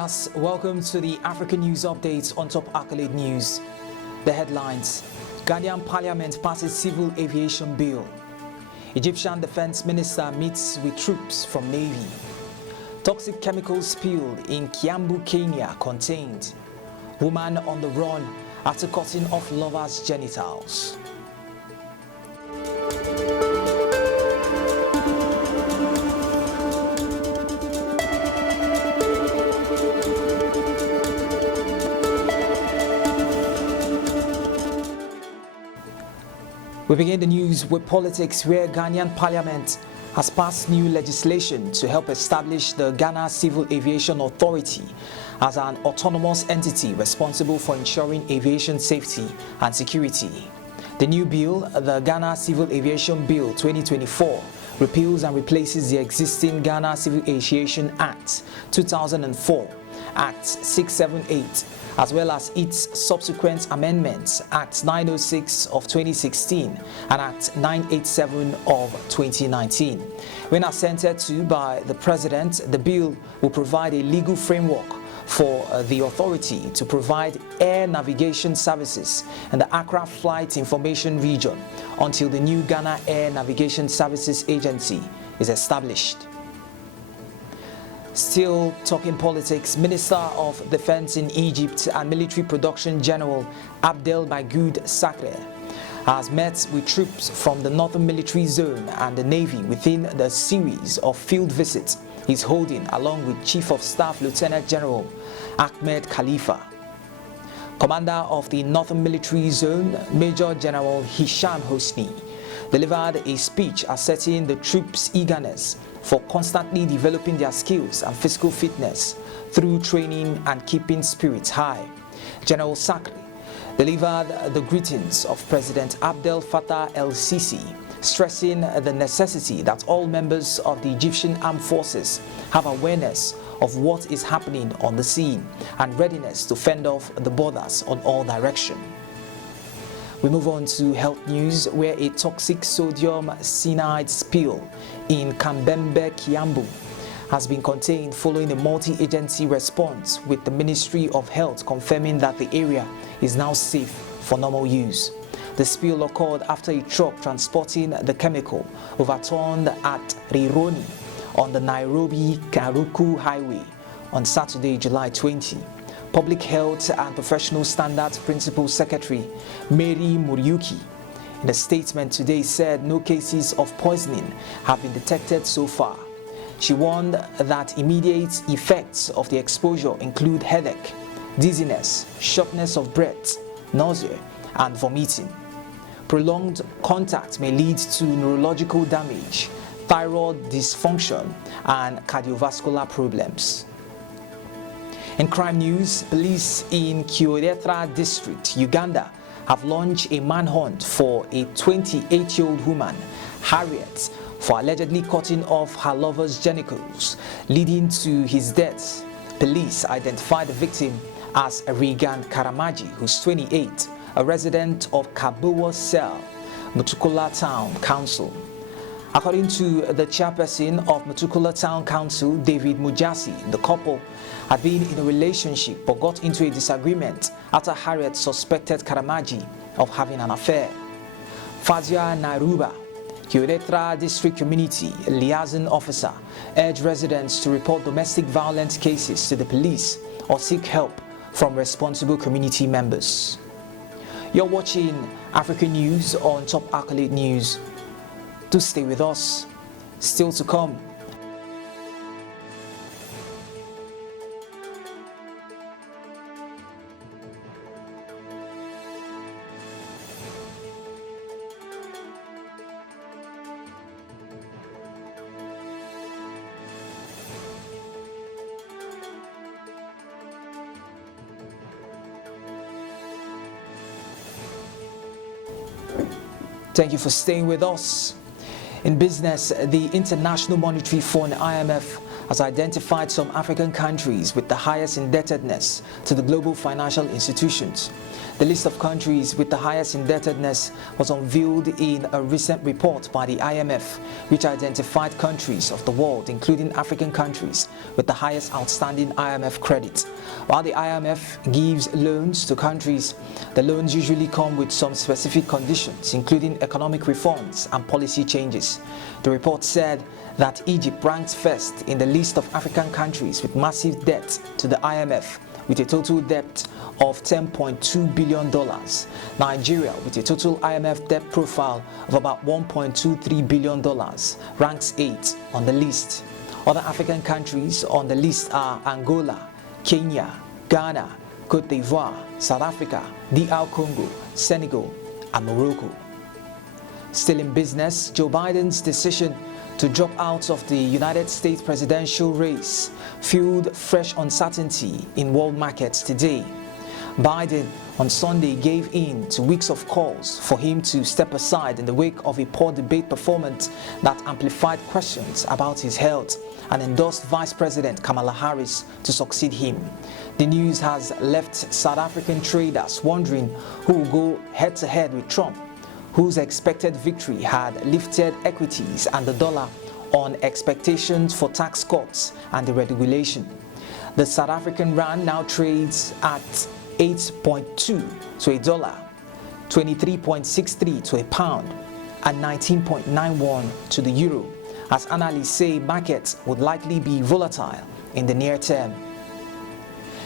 Viewers, welcome to the African News Updates on Top Accolade News. The headlines: Ghanaian Parliament passes Civil Aviation Bill. Egyptian Defense Minister meets with troops from Navy. Toxic chemicals spilled in Kambembe, Kenya contained. Woman on the run after cutting off lover's genitals. We begin the news with politics, where Ghanaian Parliament has passed new legislation to help establish the Ghana Civil Aviation Authority as an autonomous entity responsible for ensuring aviation safety and security. The new bill, the Ghana Civil Aviation Bill 2024, repeals and replaces the existing Ghana Civil Aviation Act 2004, Act 678, as well as its subsequent amendments, Act 906 of 2016 and Act 987 of 2019. When assented to by the President, the bill will provide a legal framework for the authority to provide air navigation services in the Accra Flight Information Region until the new Ghana Air Navigation Services Agency is established. Still talking politics, Minister of Defense in Egypt and Military Production General Abdel Magoud Sakre has met with troops from the Northern Military Zone and the Navy within the series of field visits he's holding, along with Chief of Staff Lieutenant General Ahmed Khalifa. Commander of the Northern Military Zone, Major General Hisham Hosni, delivered a speech asserting the troops' eagerness for constantly developing their skills and physical fitness through training and keeping spirits high. General Sakri delivered the greetings of President Abdel Fattah el-Sisi, stressing the necessity that all members of the Egyptian Armed Forces have awareness of what is happening on the scene and readiness to fend off the borders on all directions. We move on to health news, where a toxic sodium cyanide spill in Kambembe, Kambembe has been contained following a multi-agency response, with the Ministry of Health confirming that the area is now safe for normal use. The spill occurred after a truck transporting the chemical overturned at Rironi on the Nairobi-Karuku Highway on Saturday, July 20. Public Health and Professional Standards Principal Secretary Mary Muriuki, in a statement today, said no cases of poisoning have been detected so far. She warned that immediate effects of the exposure include headache, dizziness, shortness of breath, nausea, and vomiting. Prolonged contact may lead to neurological damage, thyroid dysfunction, and cardiovascular problems. In crime news, police in Kyoretra district, Uganda, have launched a manhunt for a 28-year-old woman, Harriet, for allegedly cutting off her lover's genitals, leading to his death. Police identified the victim as Regan Karamaji, who's 28, a resident of Kabowa Cell, Mutukula Town Council. According to the chairperson of Mutukula Town Council, David Mujasi, the couple had been in a relationship but got into a disagreement after Harriet suspected Karamaji of having an affair. Fazia Naruba, Kyoretra District Community Liaison Officer, urged residents to report domestic violence cases to the police or seek help from responsible community members. You're watching African News on Top Accolade News. Do stay with us. Still to come. Thank you for staying with us. In business, the International Monetary Fund (IMF) has identified some African countries with the highest indebtedness to the global financial institutions. The list of countries with the highest indebtedness was unveiled in a recent report by the IMF, which identified countries of the world, including African countries, with the highest outstanding IMF credit. While the IMF gives loans to countries, the loans usually come with some specific conditions, including economic reforms and policy changes. The report said that Egypt ranks first in the list of African countries with massive debt to the IMF, with a total debt of $10.2 billion. Nigeria, with a total IMF debt profile of about $1.23 billion, ranks 8th on the list. Other African countries on the list are Angola, Kenya, Ghana, Cote d'Ivoire, South Africa, DR Congo, Senegal, and Morocco. Still in business, Joe Biden's decision to drop out of the United States presidential race fueled fresh uncertainty in world markets today. Biden on Sunday gave in to weeks of calls for him to step aside in the wake of a poor debate performance that amplified questions about his health and endorsed Vice President Kamala Harris to succeed him. The news has left South African traders wondering who will go head-to-head with Trump, whose expected victory had lifted equities and the dollar on expectations for tax cuts and deregulation. The South African rand now trades at 8.2 to a dollar, 23.63 to a pound, and 19.91 to the euro, as analysts say markets would likely be volatile in the near term.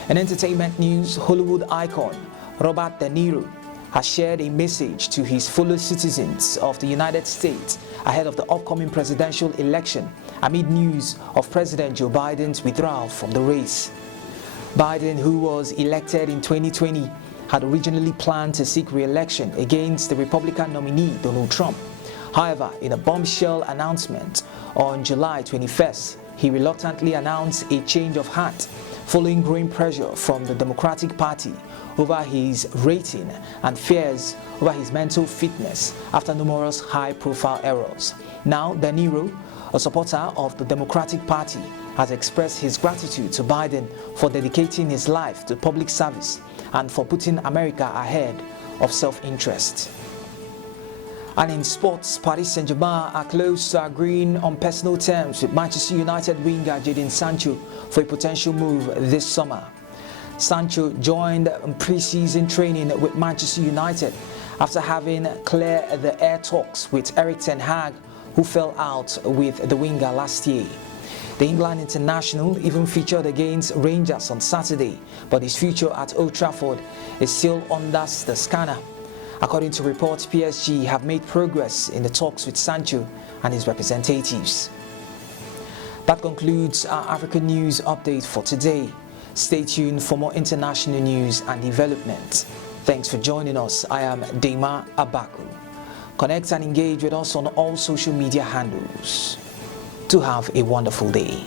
In entertainment news, Hollywood icon Robert De Niro has shared a message to his fellow citizens of the United States ahead of the upcoming presidential election amid news of President Joe Biden's withdrawal from the race. Biden, who was elected in 2020, had originally planned to seek re-election against the Republican nominee Donald Trump. However, in a bombshell announcement on July 21st, he reluctantly announced a change of heart following growing pressure from the Democratic Party over his rating and fears over his mental fitness after numerous high-profile errors. Now, De Niro, a supporter of the Democratic Party, has expressed his gratitude to Biden for dedicating his life to public service and for putting America ahead of self-interest. And in sports, Paris Saint-Germain are close to agreeing on personal terms with Manchester United winger Jadon Sancho for a potential move this summer. Sancho joined pre-season training with Manchester United after having cleared the air talks with Erik ten Hag, who fell out with the winger last year. The England international even featured against Rangers on Saturday, but his future at Old Trafford is still under the scanner. According to reports, PSG have made progress in the talks with Sancho and his representatives. That concludes our African news update for today. Stay tuned for more international news and developments. Thanks for joining us. I am Dema Abaku. Connect and engage with us on all social media handles. To have a wonderful day.